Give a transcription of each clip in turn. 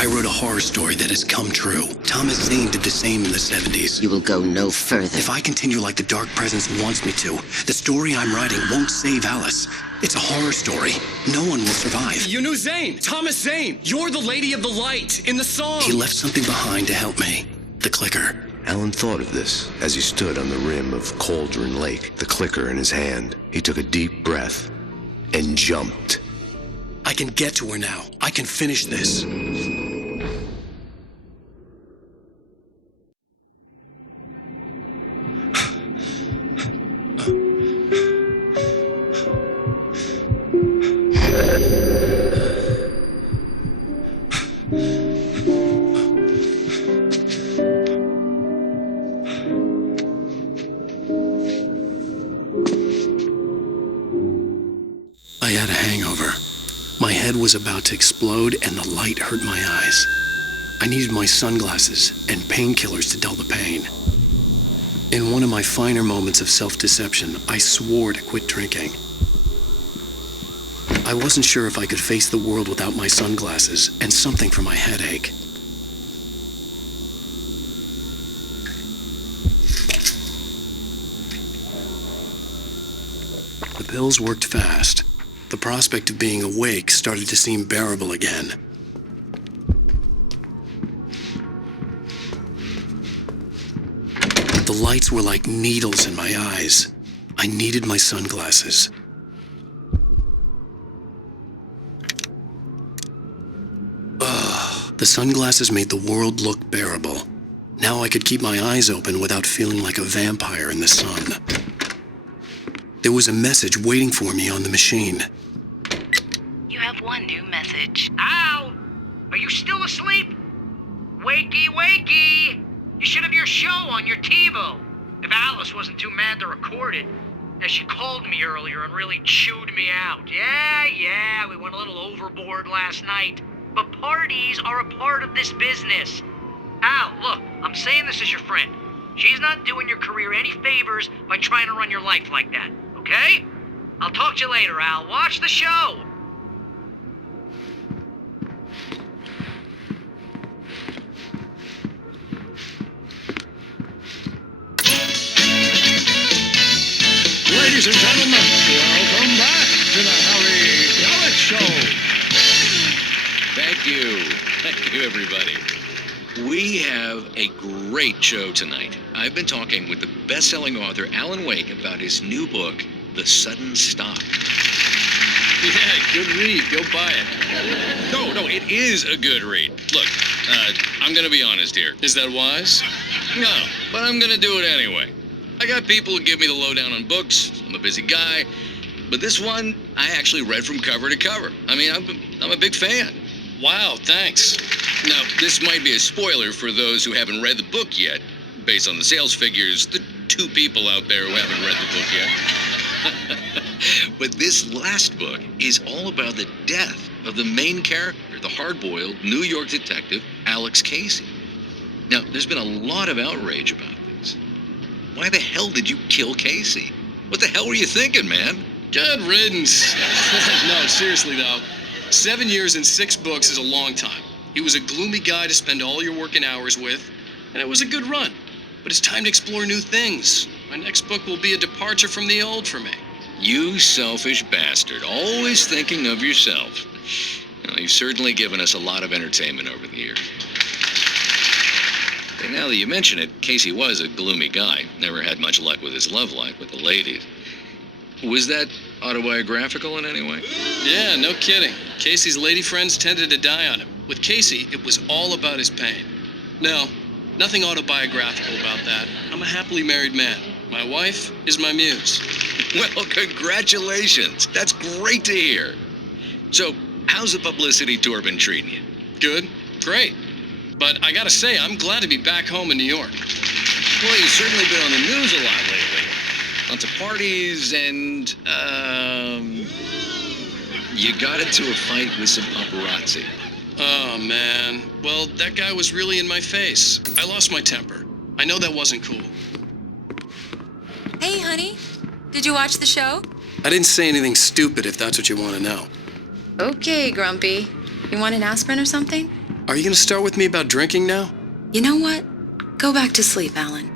I wrote a horror story that has come true. Thomas Zane did the same in the 70s. You will go no further. If I continue like the Dark Presence wants me to, the story I'm writing won't save Alice. It's a horror story. No one will survive. You knew Zane! Thomas Zane! You're the Lady of the Light in the song! He left something behind to help me. The clicker. Alan thought of this as he stood on the rim of Cauldron Lake, the clicker in his hand. He took a deep breath and jumped. I can get to her now. I can finish this. I had a hangover. My head was about to explode and the light hurt my eyes. I needed my sunglasses and painkillers to dull the pain. In one of my finer moments of self-deception, I swore to quit drinking. I wasn't sure if I could face the world without my sunglasses and something for my headache. The pills worked fast. The prospect of being awake started to seem bearable again. The lights were like needles in my eyes. I needed my sunglasses. The sunglasses made the world look bearable. Now I could keep my eyes open without feeling like a vampire in the sun. There was a message waiting for me on the machine. You have one new message. Al! Are you still asleep? Wakey, wakey! You should have your show on your TiVo. If Alice wasn't too mad to record it. As she called me earlier and really chewed me out. Yeah, we went a little overboard last night. But parties are a part of this business. Al, look, I'm saying this as your friend. She's not doing your career any favors by trying to run your life like that, okay? I'll talk to you later, Al. Watch the show! Ladies and gentlemen, welcome back to the Harry Gallic Show. Thank you, everybody. We have a great show tonight. I've been talking with the best-selling author Alan Wake about his new book, The Sudden Stop. Yeah, good read. Go buy it. No, it is a good read. Look, I'm gonna be honest here. Is that wise? No, but I'm gonna do it anyway. I got people who give me the lowdown on books. I'm a busy guy. But this one, I actually read from cover to cover. I mean, I'm a big fan. Wow, thanks. Now, this might be a spoiler for those who haven't read the book yet. Based on the sales figures, the 2 people out there who haven't read the book yet. But this last book is all about the death of the main character, the hard-boiled New York detective, Alex Casey. Now, there's been a lot of outrage about this. Why the hell did you kill Casey? What the hell were you thinking, man? Good riddance. No, seriously though. 7 years and 6 books is a long time. He was a gloomy guy to spend all your working hours with, and it was a good run. But it's time to explore new things. My next book will be a departure from the old for me. You selfish bastard, always thinking of yourself. Well, you've certainly given us a lot of entertainment over the years. And now that you mention it, Casey was a gloomy guy. Never had much luck with his love life with the ladies. Was that autobiographical in any way? Yeah, no kidding. Casey's lady friends tended to die on him. With Casey, it was all about his pain. No, nothing autobiographical about that. I'm a happily married man. My wife is my muse. Well, congratulations. That's great to hear. So, how's the publicity tour been treating you? Good, great. But I gotta say, I'm glad to be back home in New York. Well, you've certainly been on the news a lot lately. Lots of parties and, you got into a fight with some paparazzi. Oh, man. Well, that guy was really in my face. I lost my temper. I know that wasn't cool. Hey, honey. Did you watch the show? I didn't say anything stupid if that's what you want to know. Okay, Grumpy. You want an aspirin or something? Are you gonna start with me about drinking now? You know what? Go back to sleep, Alan.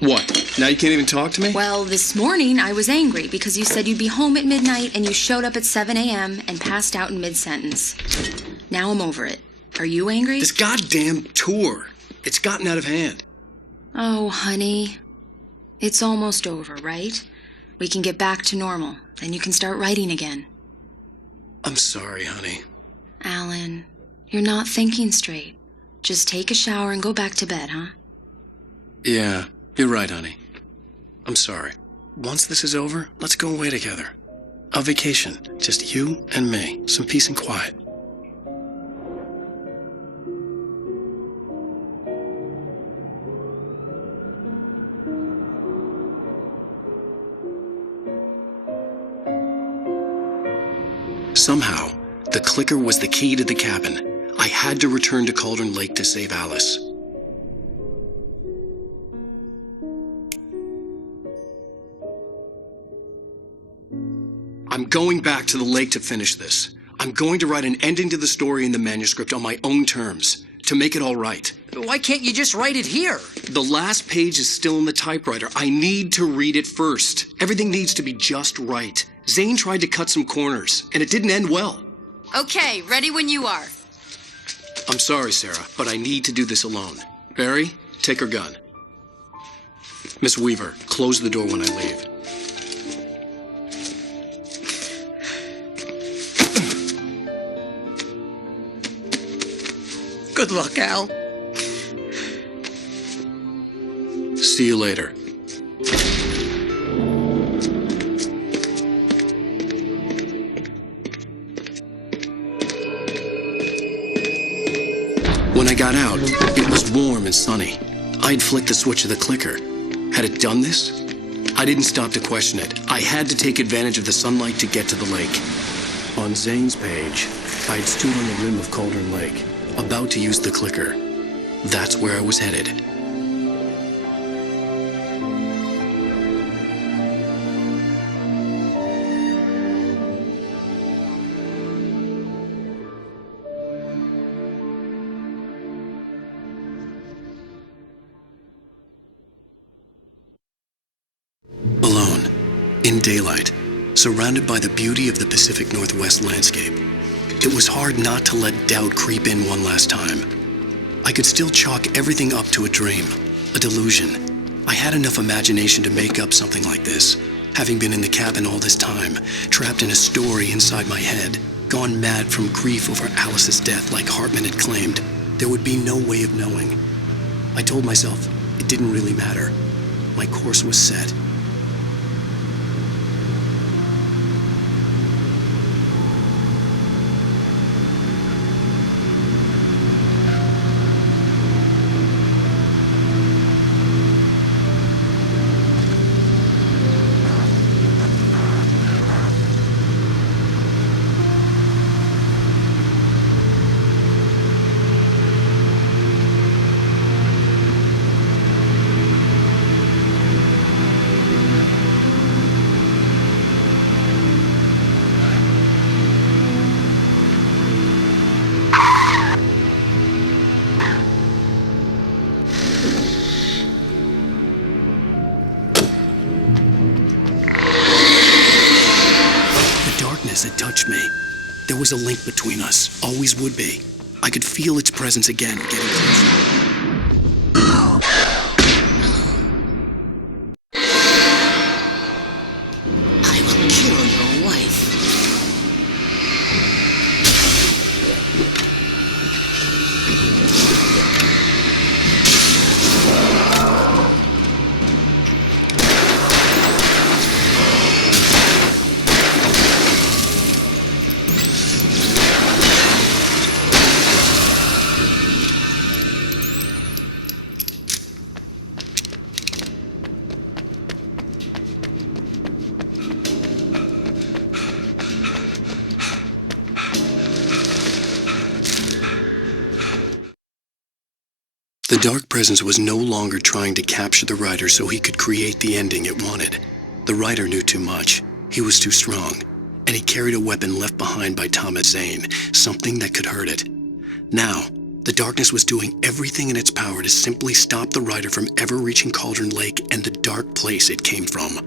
What? Now you can't even talk to me? Well, this morning I was angry because you said you'd be home at midnight and you showed up at 7 a.m. and passed out in mid-sentence. Now I'm over it. Are you angry? This goddamn tour. It's gotten out of hand. Oh, honey. It's almost over, right? We can get back to normal. Then you can start writing again. I'm sorry, honey. Alan, you're not thinking straight. Just take a shower and go back to bed, huh? Yeah, you're right, honey. I'm sorry. Once this is over, let's go away together. A vacation. Just you and me. Some peace and quiet. Somehow, the clicker was the key to the cabin. I had to return to Cauldron Lake to save Alice. I'm going back to the lake to finish this. I'm going to write an ending to the story in the manuscript on my own terms, to make it all right. Why can't you just write it here? The last page is still in the typewriter. I need to read it first. Everything needs to be just right. Zane tried to cut some corners, and it didn't end well. Okay, ready when you are. I'm sorry, Sarah, but I need to do this alone. Barry, take her gun. Miss Weaver, close the door when I leave. Good luck, Al. See you later. When I got out, it was warm and sunny. I'd flicked the switch of the clicker. Had it done this? I didn't stop to question it. I had to take advantage of the sunlight to get to the lake. On Zane's page, I'd stood on the rim of Cauldron Lake, about to use the clicker. That's where I was headed. Alone, in daylight, surrounded by the beauty of the Pacific Northwest landscape, it was hard not to let doubt creep in one last time. I could still chalk everything up to a dream, a delusion. I had enough imagination to make up something like this, having been in the cabin all this time, trapped in a story inside my head, gone mad from grief over Alice's death like Hartman had claimed. There would be no way of knowing. I told myself it didn't really matter. My course was set. It touched me. There was a link between us, always would be. I could feel its presence again, getting closer. I will kill your wife. The dark presence was no longer trying to capture the writer so he could create the ending it wanted. The writer knew too much. He was too strong. and he carried a weapon left behind by Thomas Zane, something that could hurt it. Now, the darkness was doing everything in its power to simply stop the rider from ever reaching Cauldron Lake and the dark place it came from.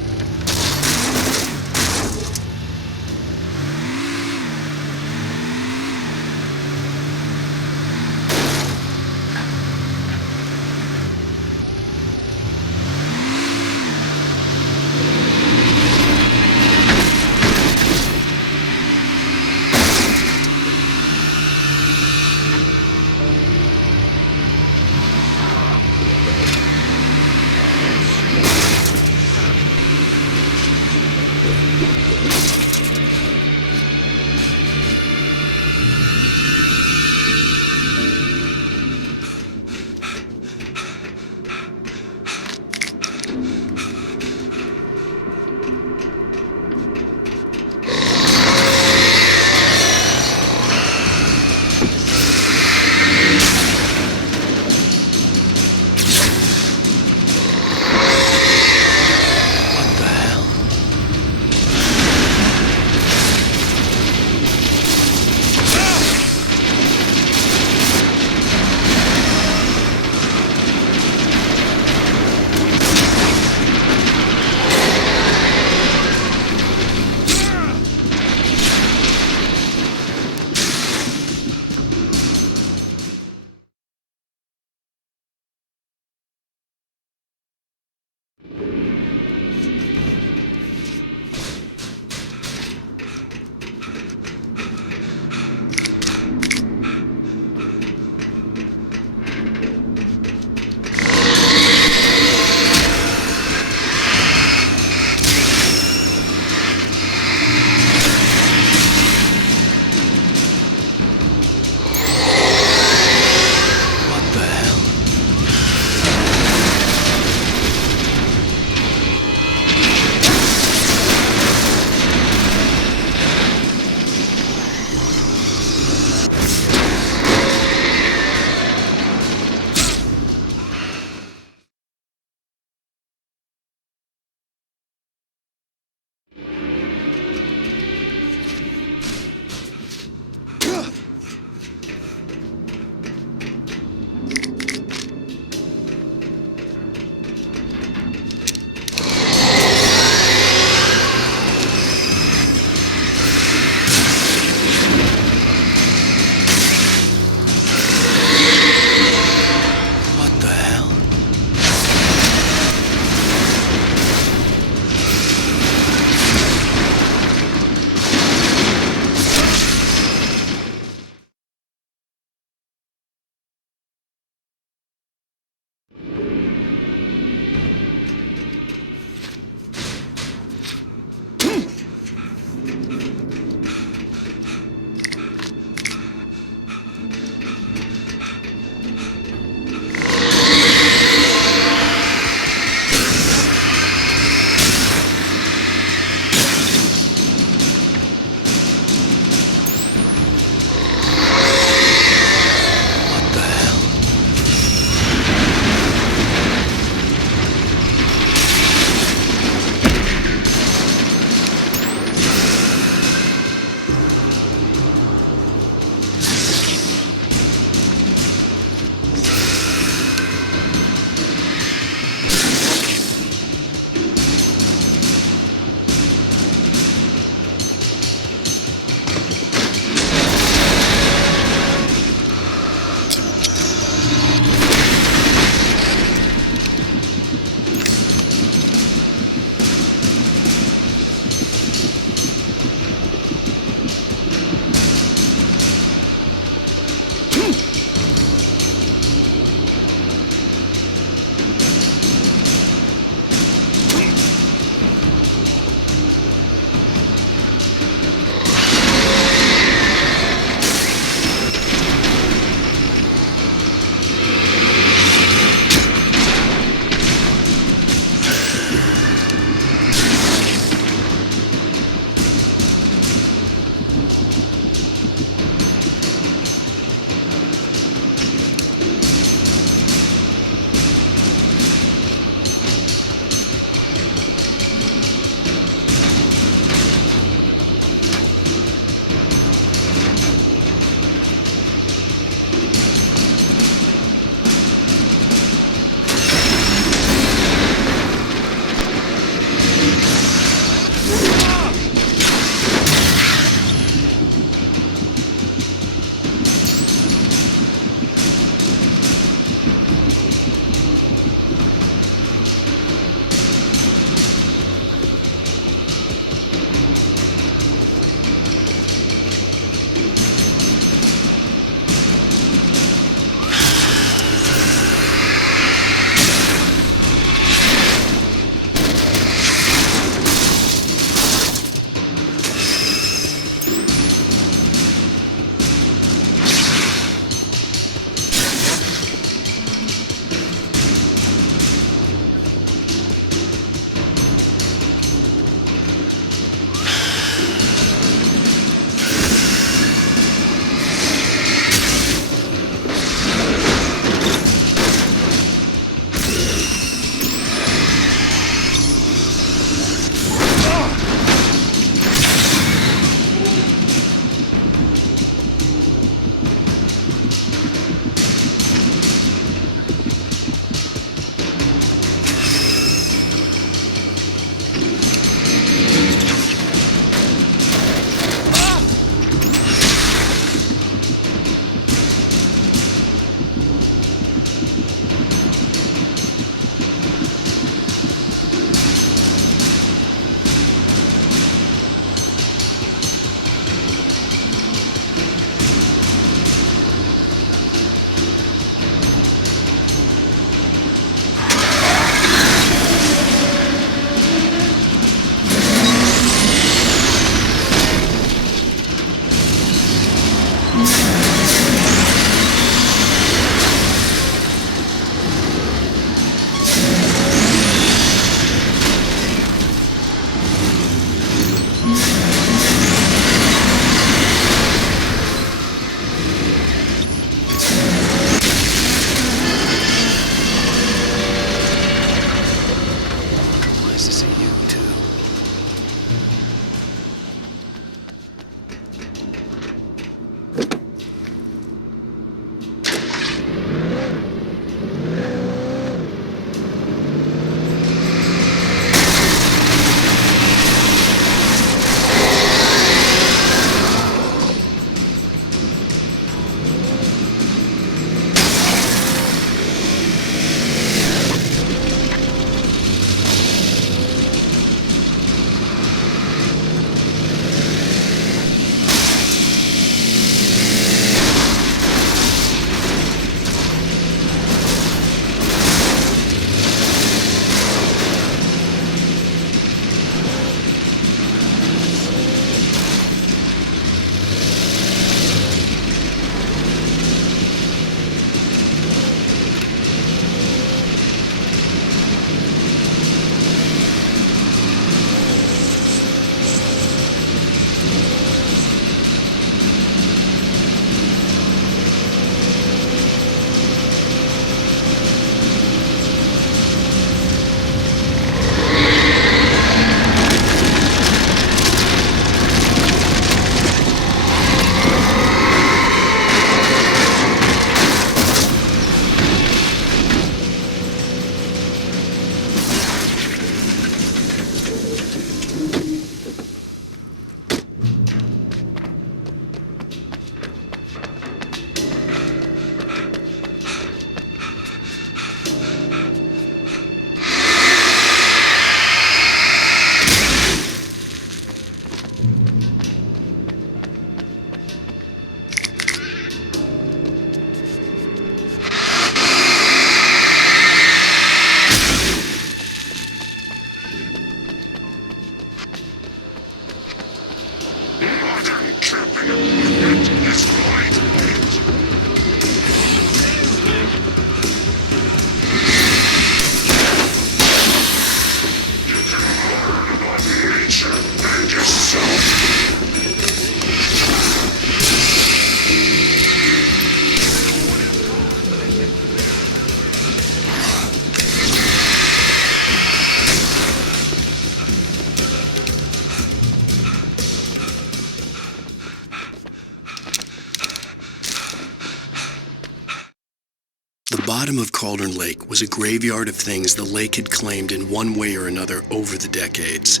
bottom of Cauldron Lake was a graveyard of things the lake had claimed in one way or another over the decades.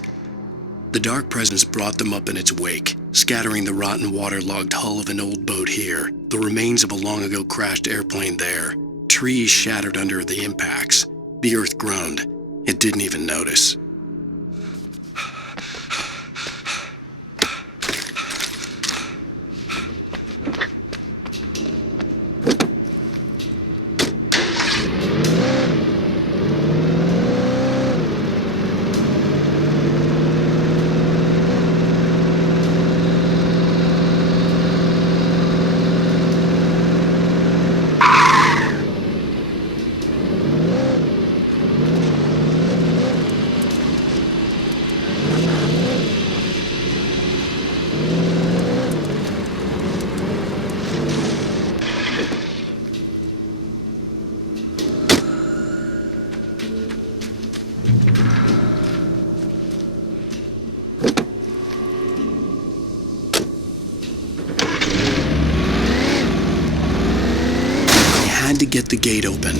The dark presence brought them up in its wake, scattering the rotten waterlogged hull of an old boat here, the remains of a long-ago crashed airplane there, trees shattered under the impacts. The earth groaned. It didn't even notice. To get the gate open.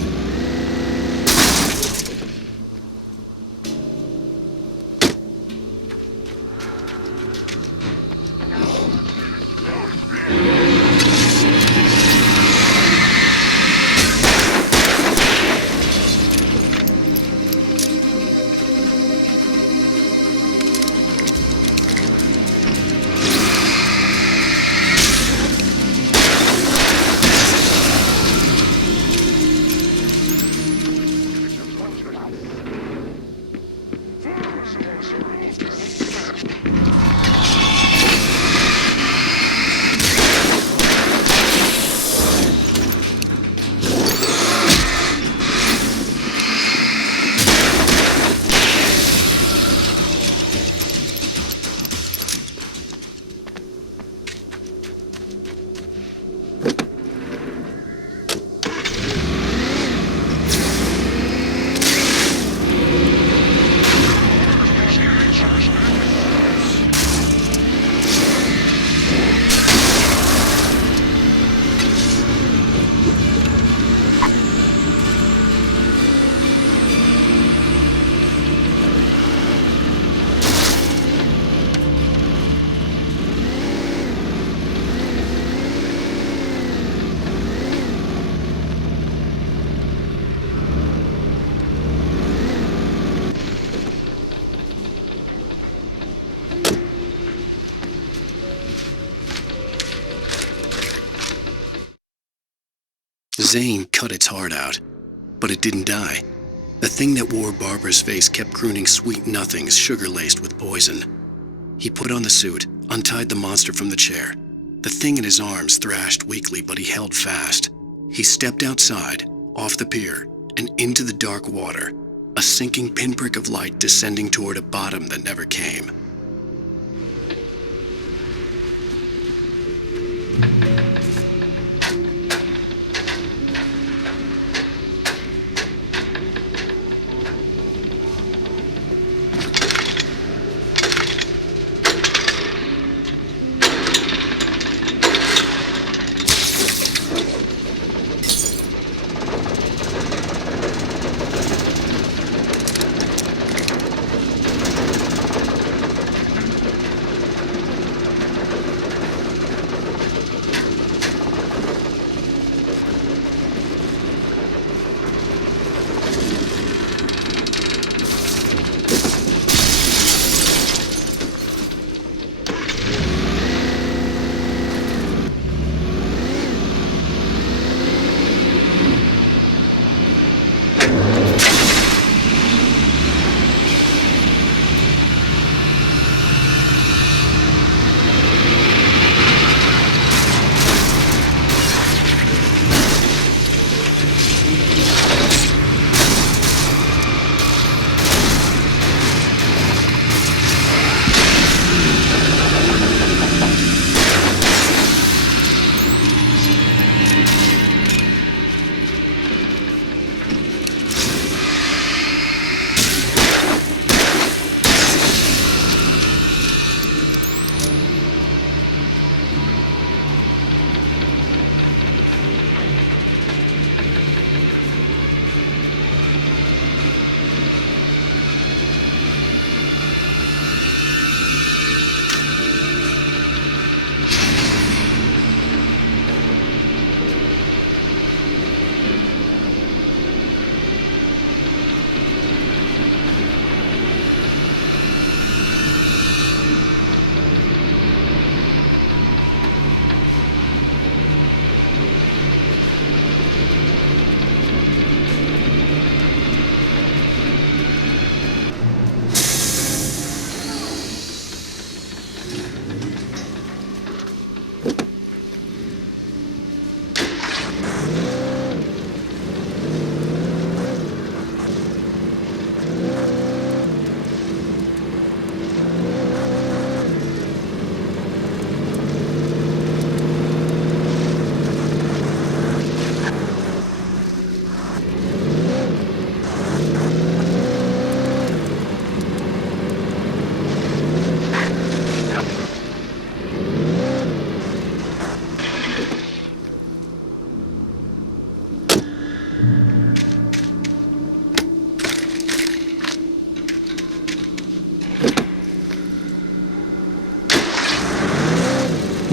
Zane cut its heart out, but it didn't die. The thing that wore Barbara's face kept crooning sweet nothings sugar-laced with poison. He put on the suit, untied the monster from the chair. The thing in his arms thrashed weakly, but he held fast. He stepped outside, off the pier, and into the dark water, a sinking pinprick of light descending toward a bottom that never came.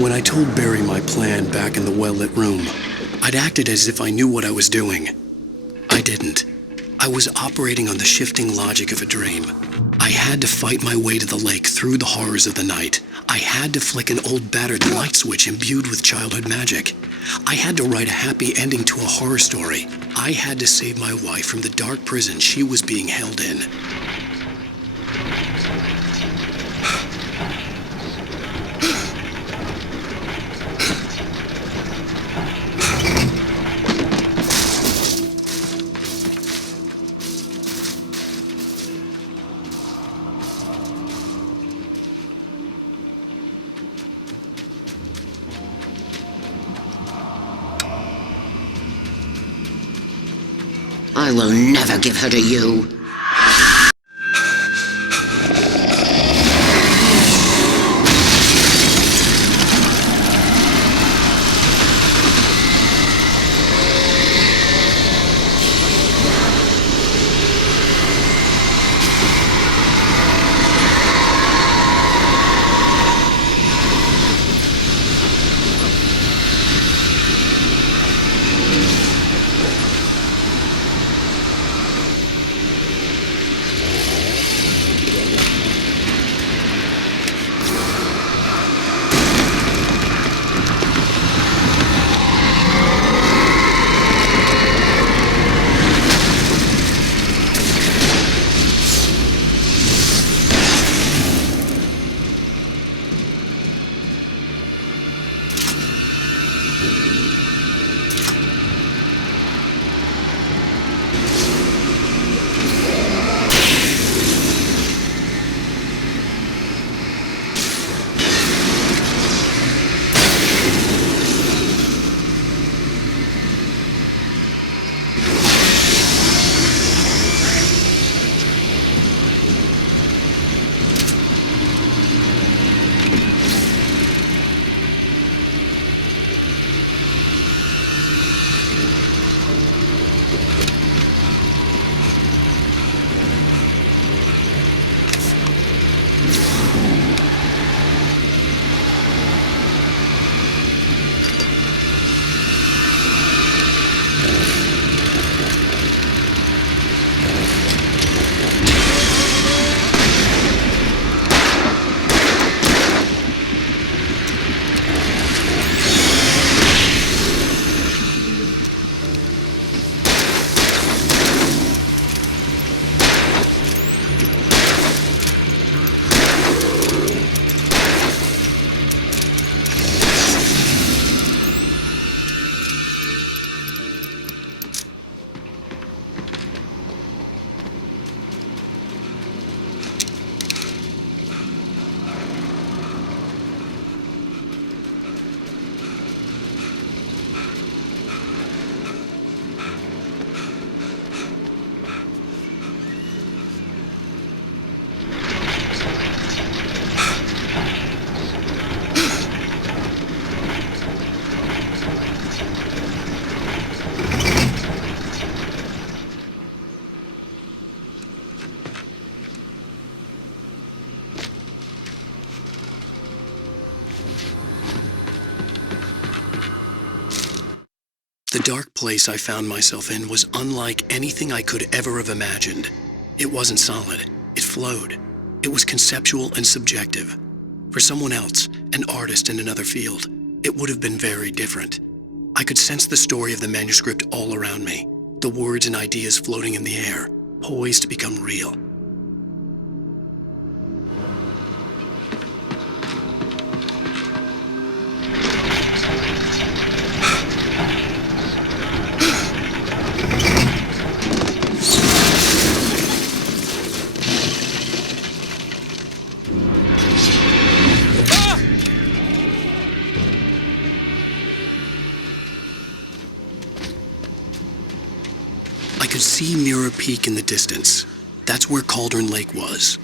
When I told Barry my plan back in the well-lit room, I'd acted as if I knew what I was doing. I didn't. I was operating on the shifting logic of a dream. I had to fight my way to the lake through the horrors of the night. I had to flick an old battered light switch imbued with childhood magic. I had to write a happy ending to a horror story. I had to save my wife from the dark prison she was being held in. I will never give her to you. The dark place I found myself in was unlike anything I could ever have imagined. It wasn't solid. It flowed. It was conceptual and subjective. For someone else, an artist in another field, it would have been very different. I could sense the story of the manuscript all around me, the words and ideas floating in the air, poised to become real. I could see Mirror Peak in the distance. That's where Cauldron Lake was.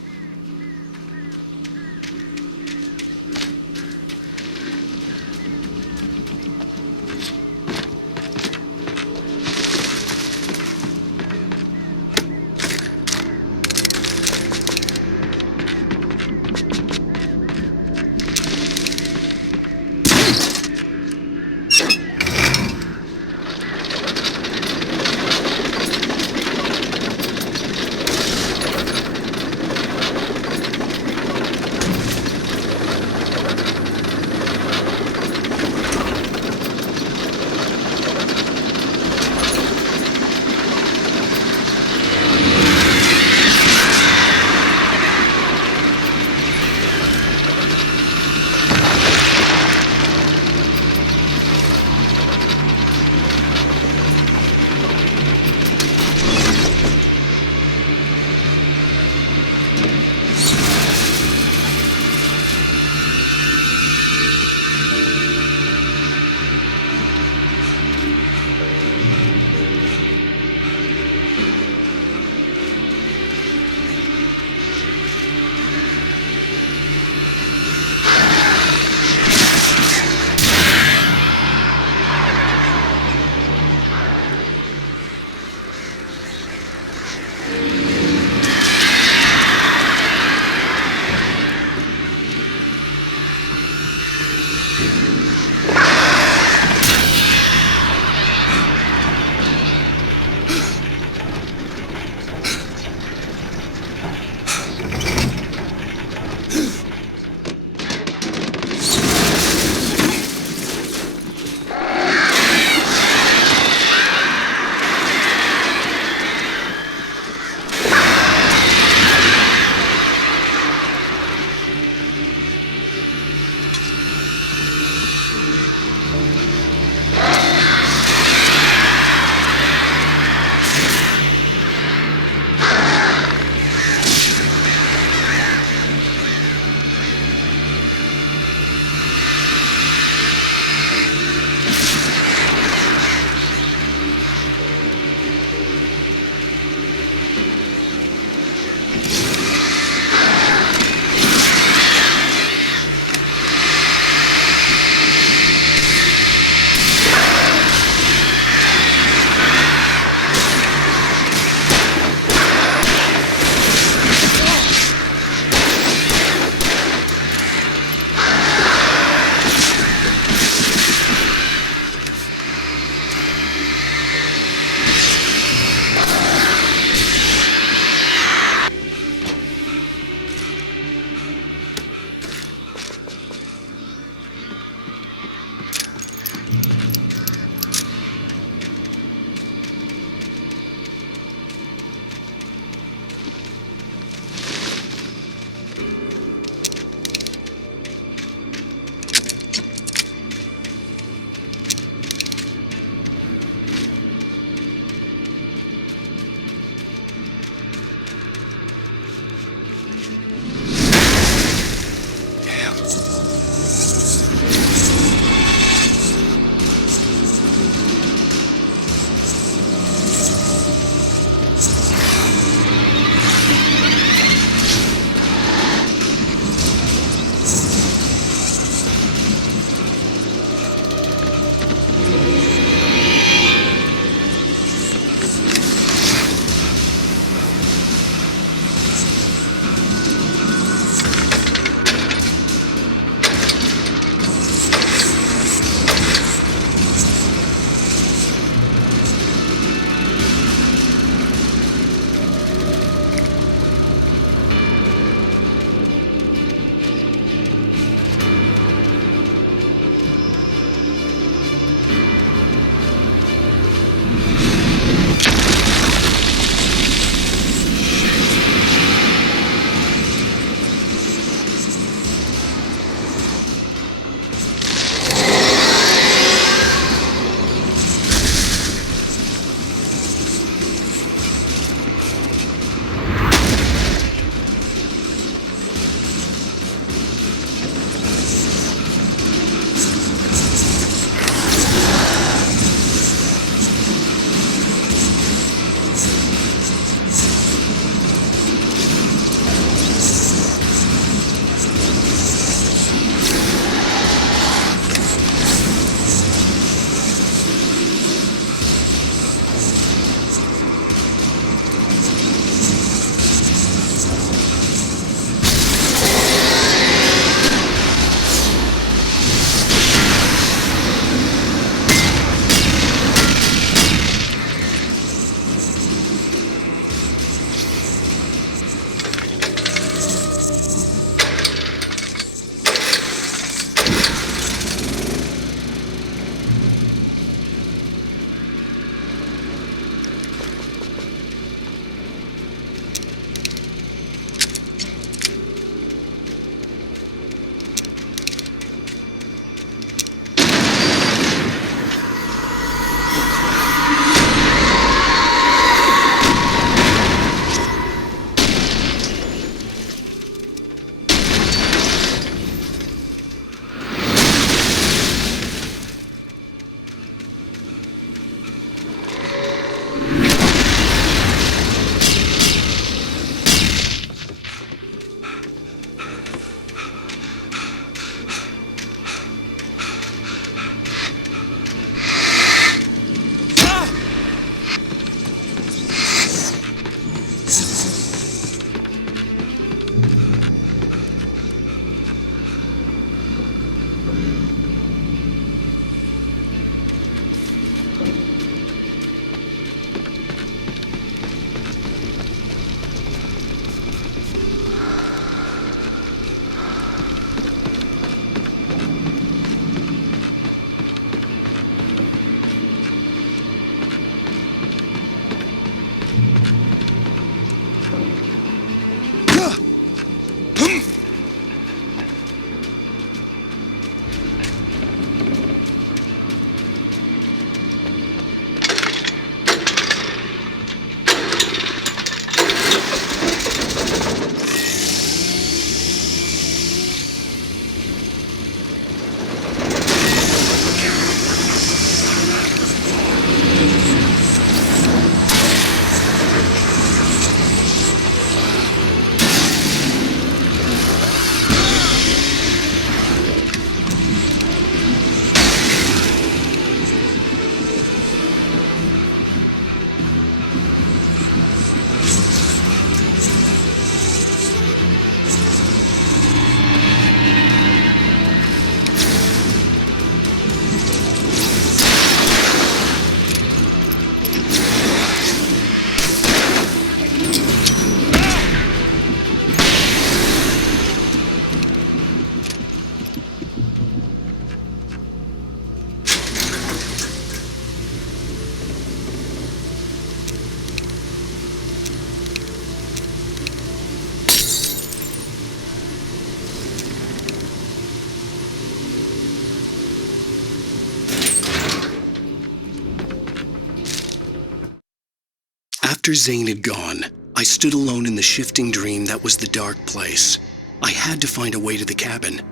After Zane had gone, I stood alone in the shifting dream that was the dark place. I had to find a way to the cabin.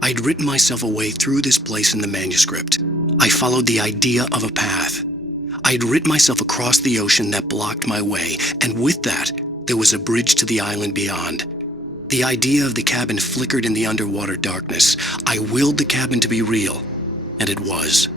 I'd written myself a way through this place in the manuscript. I followed the idea of a path. I'd written myself across the ocean that blocked my way, and with that, there was a bridge to the island beyond. The idea of the cabin flickered in the underwater darkness. I willed the cabin to be real, and it was.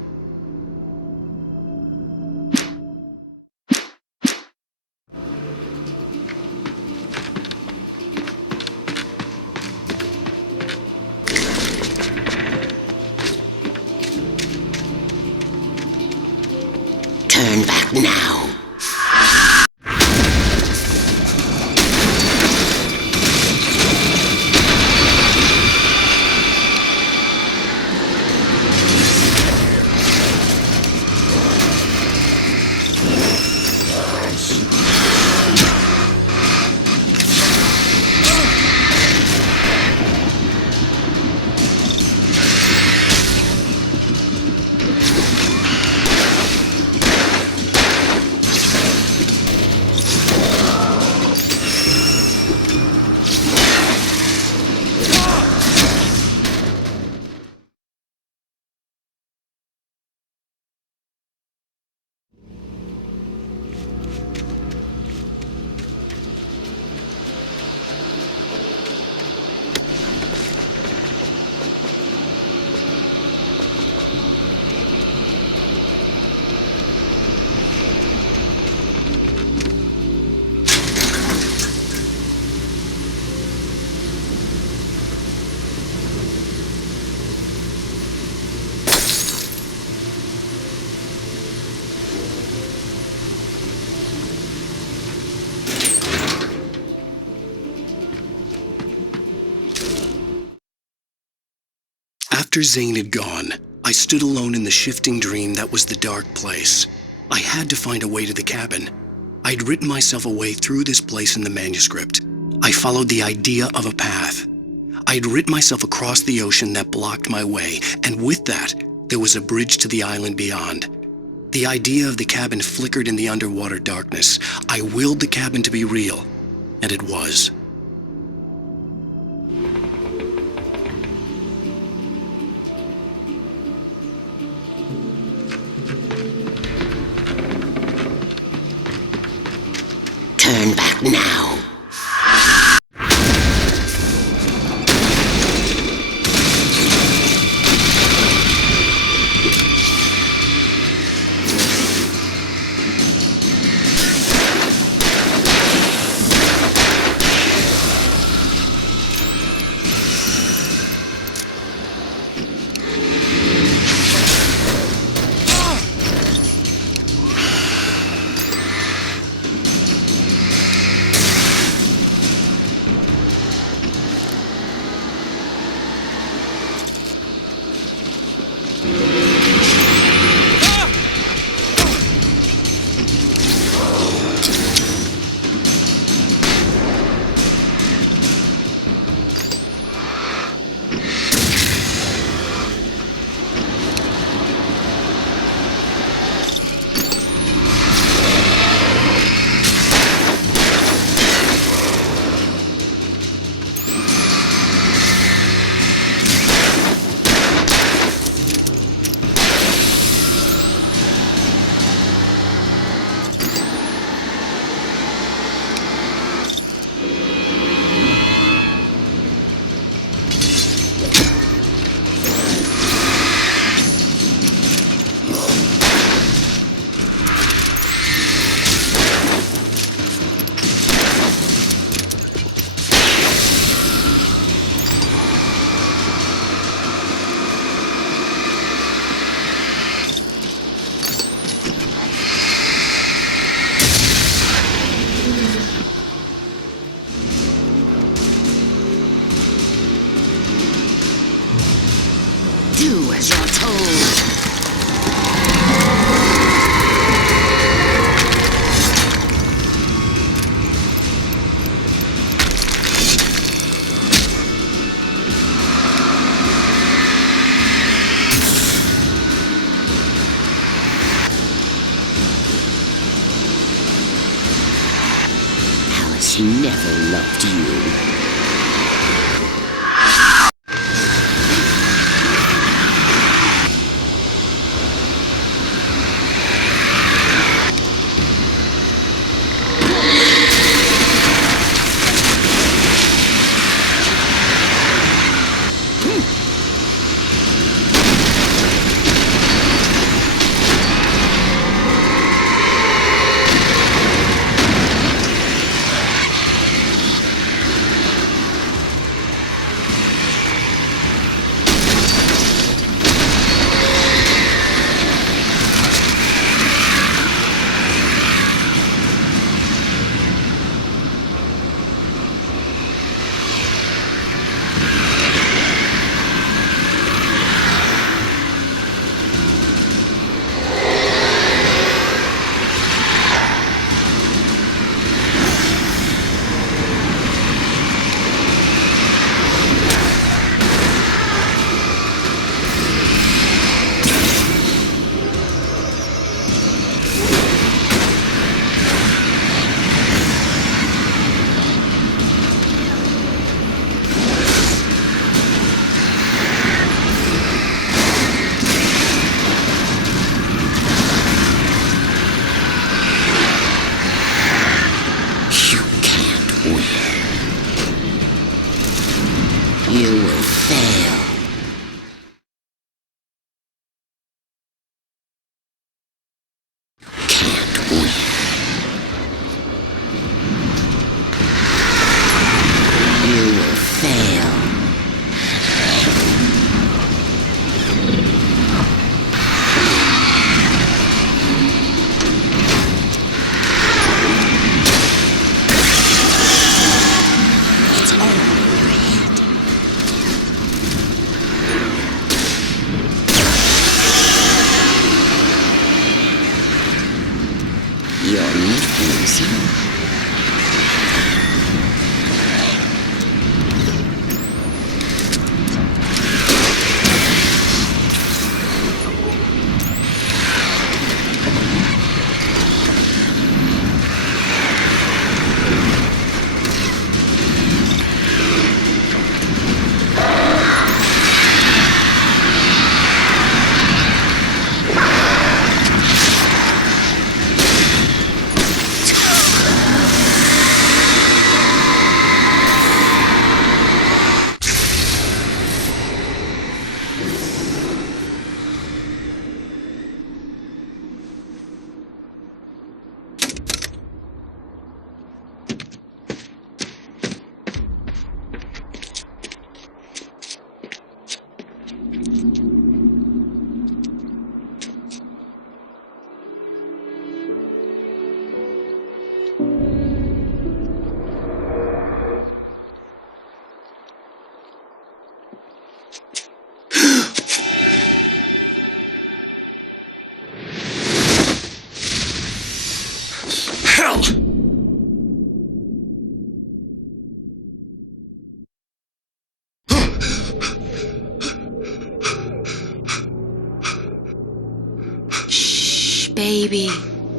Turn back now. After Zane had gone, I stood alone in the shifting dream that was the dark place. I had to find a way to the cabin. I'd written myself a way through this place in the manuscript. I followed the idea of a path. I'd written myself across the ocean that blocked my way, and with that, there was a bridge to the island beyond. The idea of the cabin flickered in the underwater darkness. I willed the cabin to be real, and it was. Turn back now. Alice never loved you. You will fail. Can't win. You will fail. It's all in your head. Your nephews, Hell! Shh, baby.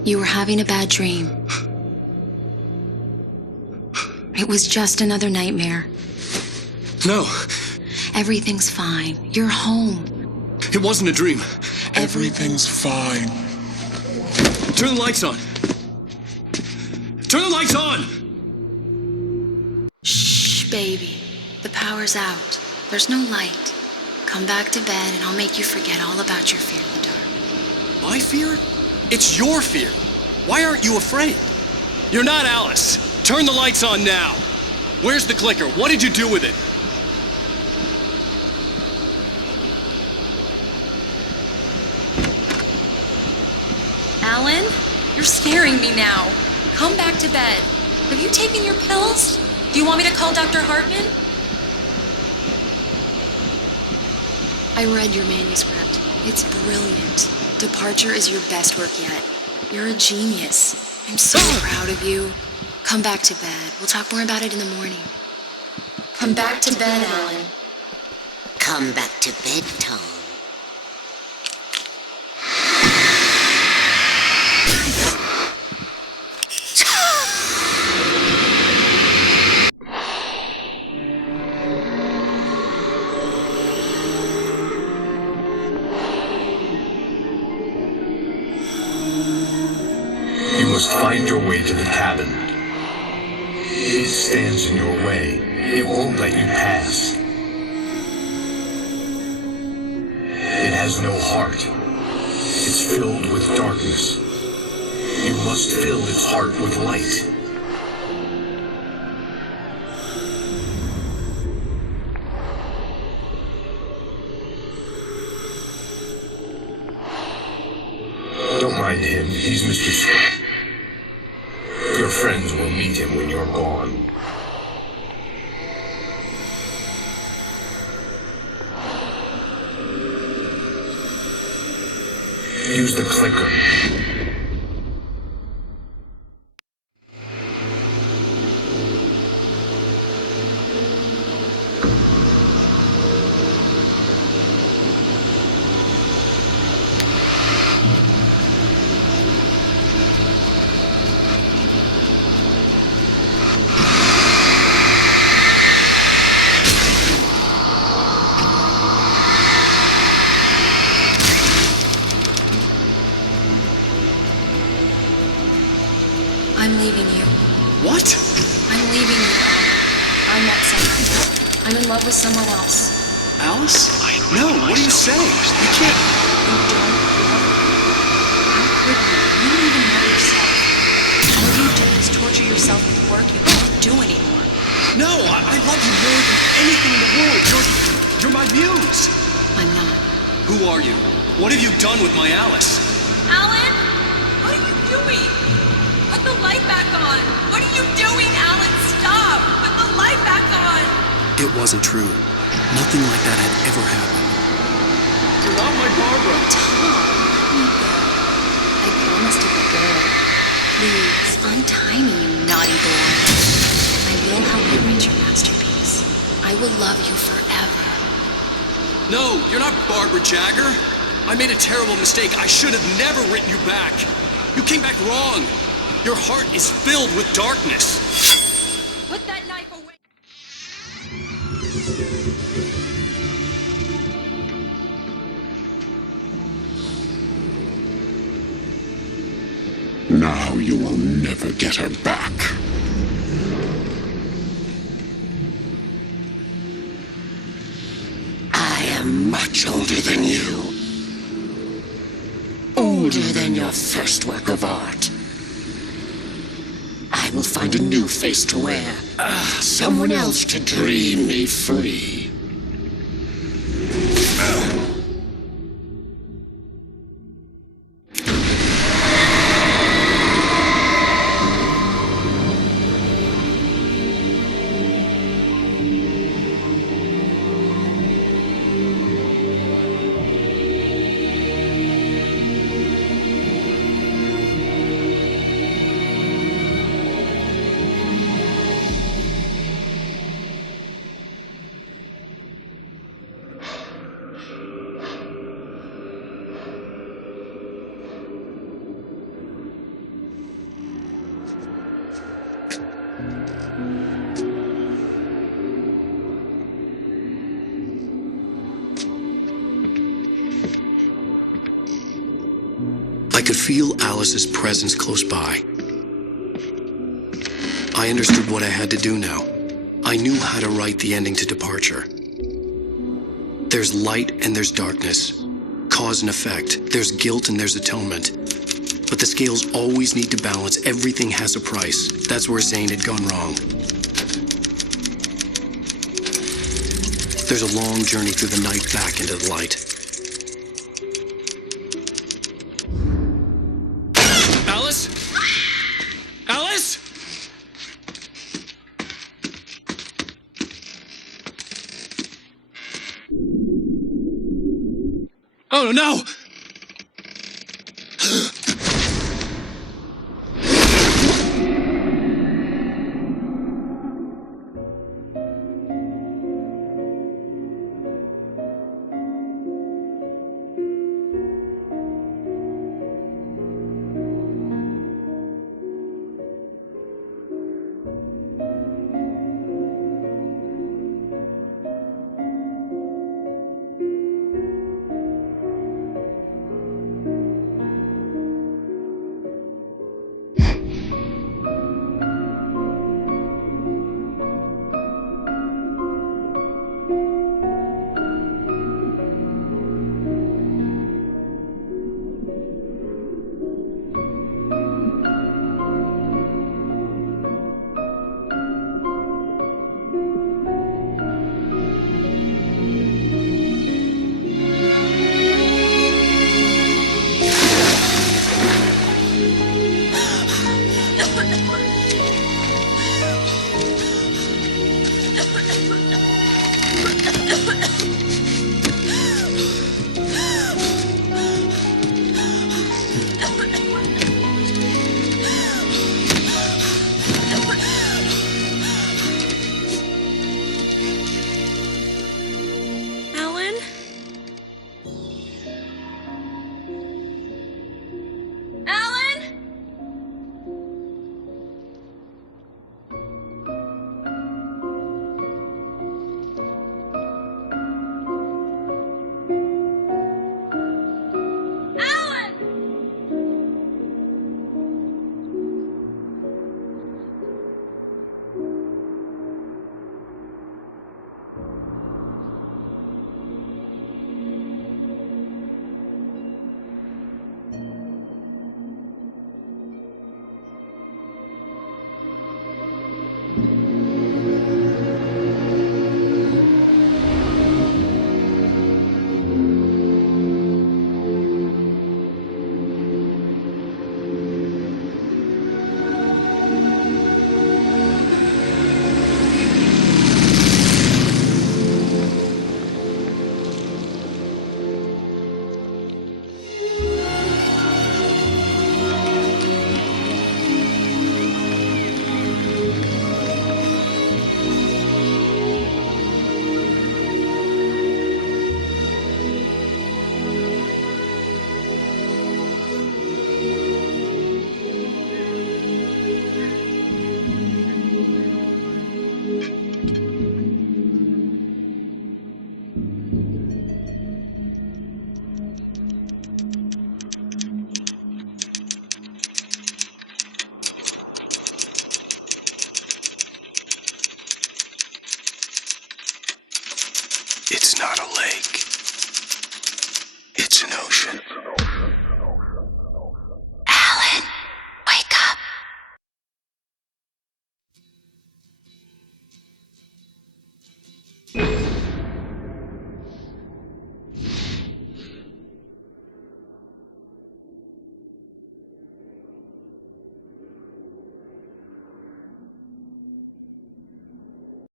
You were having a bad dream. It was just another nightmare. No, Everything's fine. You're home. it wasn't a dream. Everything's fine. Turn the lights on. Turn the lights on! Shh, baby. The power's out. There's no light. Come back to bed and I'll make you forget all about your fear in the dark. My fear? It's your fear. Why aren't you afraid? You're not Alice. Turn the lights on now. Where's the clicker? What did you do with it? Alan, you're scaring me now. Come back to bed. Have you taken your pills? Do you want me to call Dr. Hartman? I read your manuscript. It's brilliant. Departure is your best work yet. You're a genius. I'm so proud of you. Come back to bed. We'll talk more about it in the morning. Come back to bed, Alan. Come back to bed, Tom. must find your way to the cabin. It stands in your way. It won't let you pass. It has no heart. It's filled with darkness. You must fill its heart with light. Don't mind him. He's Mr. Scott. Your friends will meet him when you're gone. Use the clicker. I'm leaving you. What? I'm leaving you, Alan. I met someone. I'm in love with someone else. Alice? No, what are you saying? You can't. You don't love me. How could you? You don't even know yourself. All you do is torture yourself with work you can't do anymore. No, I love you more than anything in the world. You're my muse. I'm not. Who are you? What have you done with my Alice? Alan? What are you doing? Put the light back on! What are you doing, Alan? Stop! Put the light back on! It wasn't true. Nothing like that had ever happened. You're not my Barbara. Tom, let me go. I promised to be good. Please, untie me, you naughty boy. I will help you reach your masterpiece. I will love you forever. No, you're not Barbara Jagger. I made a terrible mistake. I should have never written you back. You came back wrong. Your heart is filled with darkness. Put that knife away! Now you will never get her back. I am much older than you. Older than your first work of art. I will find a new face to wear. Someone else to dream me free. I could feel Alice's presence close by. I understood what I had to do now. I knew how to write the ending to Departure. There's light and there's darkness. Cause and effect. There's guilt and there's atonement. But the scales always need to balance. Everything has a price. That's where Zane had gone wrong. There's a long journey through the night back into the light. Alice? Alice? Oh no!